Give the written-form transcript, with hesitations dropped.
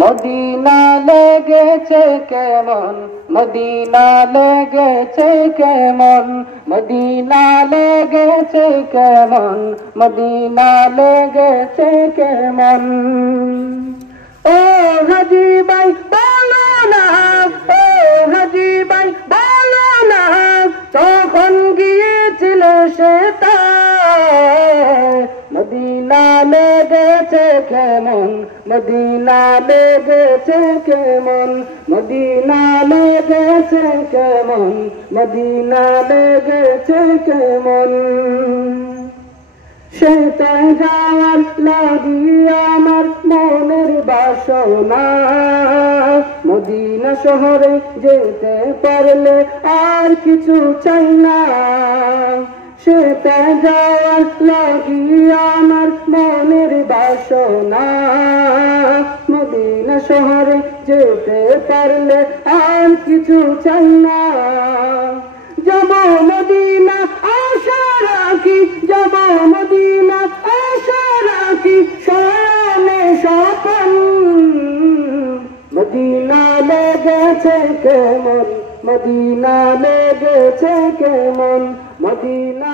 Medina লেগেছে কেমন, Medina লেগেছে কেমন, মদিনা লেগেছে কেমন, মদিনা লেগেছে কেমন। ও হাজি ভাই বলো না, ও হাজি ভাই বলো না, তখন গিয়েছিল সে মদিনা লেগেছে কেমন, মদিনা লেগেছে কেমন, মদিনা লেগেছে কেমন, মদিনা লেগেছে কেমন। সেটা যাওয়ার লাগিয়া আমার মনের বাসনা, মদিনা শহরে যেতে পারলে আর কিছু চাই না। সেটা যাওয়ার লাগিয়া আমার মনের বাসনা, মদিনা শহরে যেতে পারলে আর কিছু চাই না। যাব মদিনা আশা রাখি, যাব মদিনা আশা রাখি, শয়নে স্বপন। মদিনা লেগেছে কেমন, মদিনা লেগেছে কেমন, মদিনা।